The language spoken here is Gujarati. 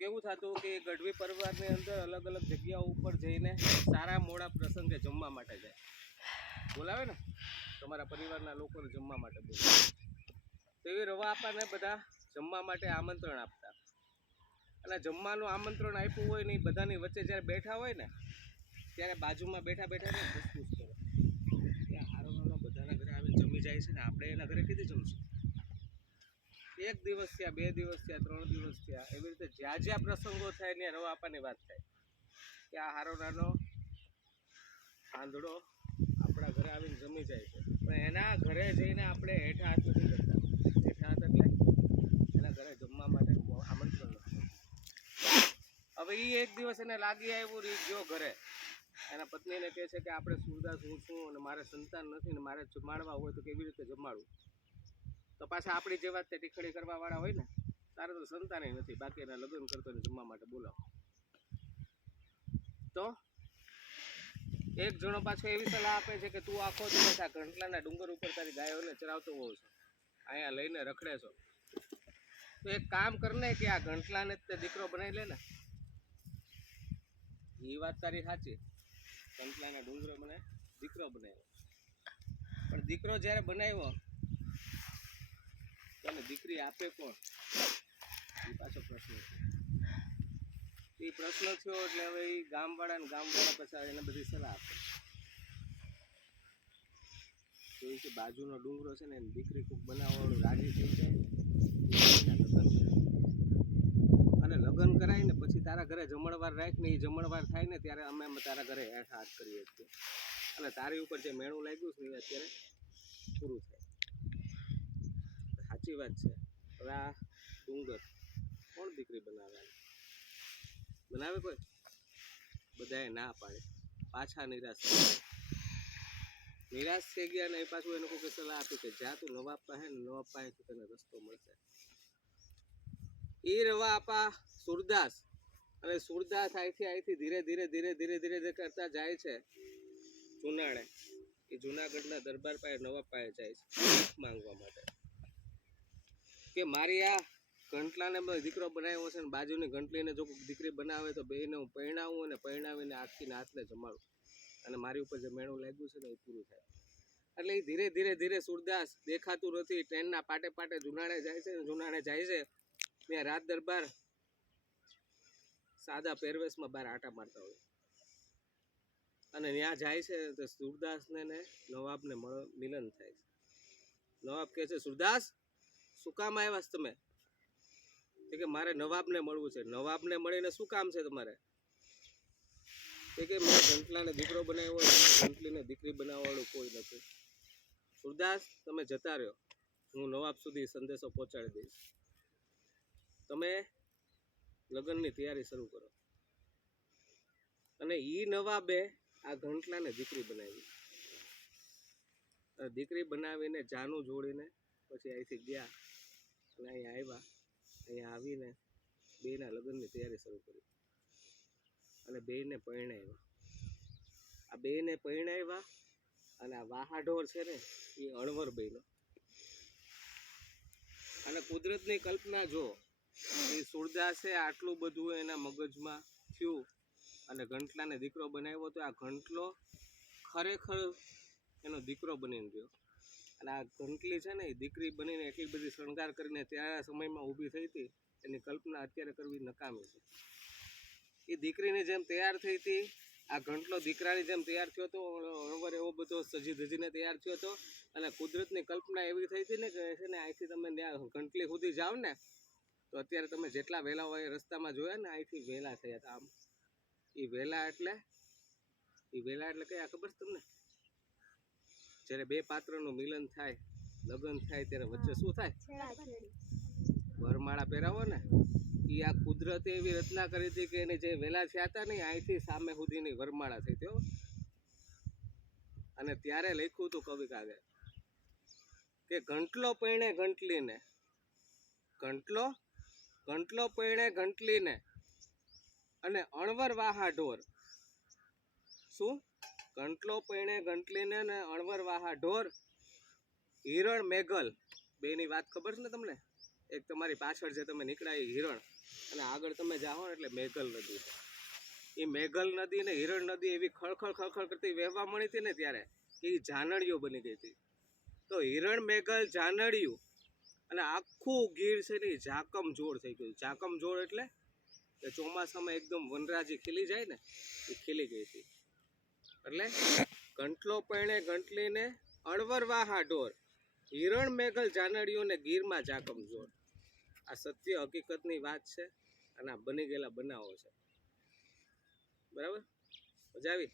કેવું થતું કે ગઢવી પરિવારની અંદર અલગ અલગ જગ્યાઓ ઉપર જઈને સારા મોડા પ્રસંગે જમવા માટે જાય? બોલાવે ને. તમારા પરિવારના લોકોને જમવા માટે બોલાવે. તેવી રવા આપાને બધા જમવા માટે આમંત્રણ આપતા. અને જમવાનું આમંત્રણ આપ્યું હોય ને એ બધાની વચ્ચે જ્યારે બેઠા હોય ને, ત્યારે બાજુમાં બેઠા બેઠા ને પૂછપૂછ કરે. કે હારો હારો બધાના ઘરે આવીને જમી જાય છે ને આપણે એના ઘરે કીધી જમશું? એક દિવસ થયા, બે દિવસ થયા, ત્રણ દિવસ થયા, એવી રીતે જ્યાં જ્યાં પ્રસંગો થાય ત્યાં રવા આપવાની વાત થાય. કે આ હારો નાનો આંધળો આપણા ઘરે આવીને જમી જાય છે. પણ એના ઘરે જઈને આપણે હેઠા હાથ નથી કરતા હેઠા હાથ એટલે એના ઘરે જમવા માટે આમંત્રણ હવે એ એક દિવસ એને લાગી આવ્યું રીત જો ઘરે. એના પત્નીને કહે છે કે આપણે સુરદાસ હું છું અને મારે સંતાન નથી ને મારે જમાડવા હોય તો કેવી રીતે જમાડવું તો પાછા આપણી જેવા તે ટીખડી કરવા વાળા હોય ને, તારે તો સંતાને નથી. બાકી એના લગ્ન કરતો જમવા માટે બોલાવો. તો એક જણો પાછો એવી સલાહ આપે છે કે તું આખો દિવસ આ ઘંટલાના ડુંગર ઉપર તારી ગાયોને ચરાવતો હોવ છો. અહીંયા લઈને રખડે છો. તો એક કામ કરને કે આ ઘંટલાને જ તે દીકરો બનાવી લે ને. એ વાત તારી સાચી. ઘંટલાના ડુંગરો મને દીકરો બનાવ્યો. પણ દીકરો જ્યારે બનાવ્યો તને દીકરી આપે કોણ? એ પાછો પ્રશ્ન છે. એ પ્રશ્ન થયો એટલે હવે એ ગામવાળા ને ગામવાળા પછી એને બધી સલાહ આપે. જોયું કે બાજુનો ડુંગરો છે ને, એની દીકરી કોઈક બનાવવાનું રાજી થઈ જાય. અને લગ્ન કરાય ને પછી તારા ઘરે જમણવાર રાખ ને એ જમણવાર થાય ને, ત્યારે અમે તારા ઘરે હેઠ હાથ કરીએ છીએ. અને તારી ઉપર જે મેણું લાગ્યું છે એ અત્યારે પૂરું થાય. સાચી વાત છે. હવે આ ડુંગર. કોણ દીકરી બનાવે? બનાવે કોઈ? બધાએ ના પાડે. પાછા નિરાશ. નિરાશ થઈ ગયા ને એ પાછું એને કોઈ સલાહ આપી કે જા તું નવાબ પાસે નવા પાસેથી તને રસ્તો મળશે. એ રવા આપા સુરદાસ. અને સુરદાસ અહીંથી અહીંથી ધીરે ધીરે ધીરે ધીરે ધીરે ધીરે કરતા જાય છે. જુનાળે. એ જુનાગઢના દરબાર પાસે નવાબ પાસે જાય છે. માંગવા માટે. કે મારી આ ઘંટલાને દીકરો બનાવ્યો છે ને, બાજુની ઘંટલીને જો દીકરી બનાવે તો બેને હું પરણાવું અને પરણાવીને આખીને હાથને જમાડું. અને મારી ઉપર જે મેળું લાગ્યું છે ને, એ પૂરું થાય. એટલે એ ધીરે ધીરે ધીરે સુરદાસ દેખાતું નથી. ટ્રેનના પાટે પાટે જુનાળે જાય છે જુનાળે જાય છે. ત્યાં રાત દરબાર સાદા પહેરવેશમાં બહાર આટા મારતા હોય. અને ત્યાં જાય છે તો સુરદાસને ને નવાબને મિલન થાય છે. નવાબ કહે છે, સુરદાસ શું કામ આવ્યા છો તમે? કે મારે નવાબને મળવું છે. નવાબને મળીને શું કામ છે તમારે? કે મેં ઘંટલાને દીકરો બનાવ્યો ઘંટલીને દીકરી બનાવવાળું કોઈ નથી. સુરદાસ, તમે જતા રહ્યો. હું નવાબ સુધી સંદેશો પહોંચાડી દઈશ. તમે લગ્નની તૈયારી શરૂ કરો. અને ઈ નવાબે આ ઘંટલાને દીકરી બનાવી. દીકરી બનાવીને જાનું જોડીને પછી અહીંથી ગયા. અને અહીંયા આવ્યા. અહીંયા આવીને બેના લગ્નની તૈયારી શરૂ કરી. અને બેને પરણાવ્યા. આ બેને પરણાવ્યા અને આ વાહાઢોર છે ને, એ અણવર બેનો અને કુદરતની કલ્પના જો, એ સુરદાસે આટલું બધું એના મગજમાં થયું અને ઘંટલાને દીકરો બનાવ્યો તો આ ઘંટલો ખરેખર એનો દીકરો બનીને ગયો. અને આ ઘંટલી છે ને, એ દીકરી બનીને એટલી બધી શણગાર કરીને ત્યારે સમયમાં ઊભી થઈ હતી, એની કલ્પના અત્યારે કરવી નકામી છે. એ દીકરીની જેમ તૈયાર થઈ હતી, આ ઘંટલો દીકરાની જેમ તૈયાર થયો હતો અણવર એવો બધો સજી ધજીને તૈયાર થયો હતો, અને કુદરતની કલ્પના એવી થઈ હતી ને કે છે ને, અહીંથી તમે ત્યાં ઘંટલી સુધી જાઓ ને, તો અત્યારે તમે જેટલા વહેલા હોય રસ્તામાં જોયા ને, અહીંથી વહેલા થયા હતા આમ. એ વહેલા એટલે એ વહેલા એટલે કયા ખબર છે તમને? જ્યારે બે પાત્રનું મિલન થાય લગ્ન થાય ત્યારે વચ્ચે શું થાય? વરમાળા પહેરાવો ને. એ આ કુદરતે એવી રચના કરી હતી કે એને જે વહેલા થયા હતા ને અહીંથી સામે સુધીની વરમાળા થઈ હતી અને ત્યારે લખ્યું હતું કવિ કાગે કે ઘંટલો પૈણે ઘંટલીને ઘંટલો ઘંટલો પૈણે ઘંટલીને અને અણવર વાહા ઢોર શું? ઘંટલો પૈણે ઘંટલીને ને અણવર વાહા ઢોર, હિરણ મેઘલ. બેની વાત ખબર છે ને તમને? એક તમારી પાછળ જે તમે નીકળ્યા એ હિરણ. અને આગળ તમે જાઓ એટલે મેઘલ નદી. એ મેઘલ નદી ને હિરણ નદી એવી ખળખળ ખળખળ કરતી વહેવા મળી હતી ને ત્યારે એ જાનડીઓ બની ગઈ હતી. તો હિરણ મેઘલ જાનડિયું અને આખું ગીર છે ને એ ઝાકમ જોડ થઈ ગયું. ઝાકમ જોડ એટલે? ચોમાસામાં એકદમ વનરાજી ખીલી જાય ને, એ ખીલી ગઈ હતી. એટલે ગંટલો પૈણે ગંટલીને અળવરવાહા ઢોર, હિરણ મેઘલ જાનડિયું ને ગીરમાં જાકમ જોર. આ સત્ય હકીકતની વાત છે અને આ બની ગયેલા બનાવો છે. બરાબર? મજા આવી?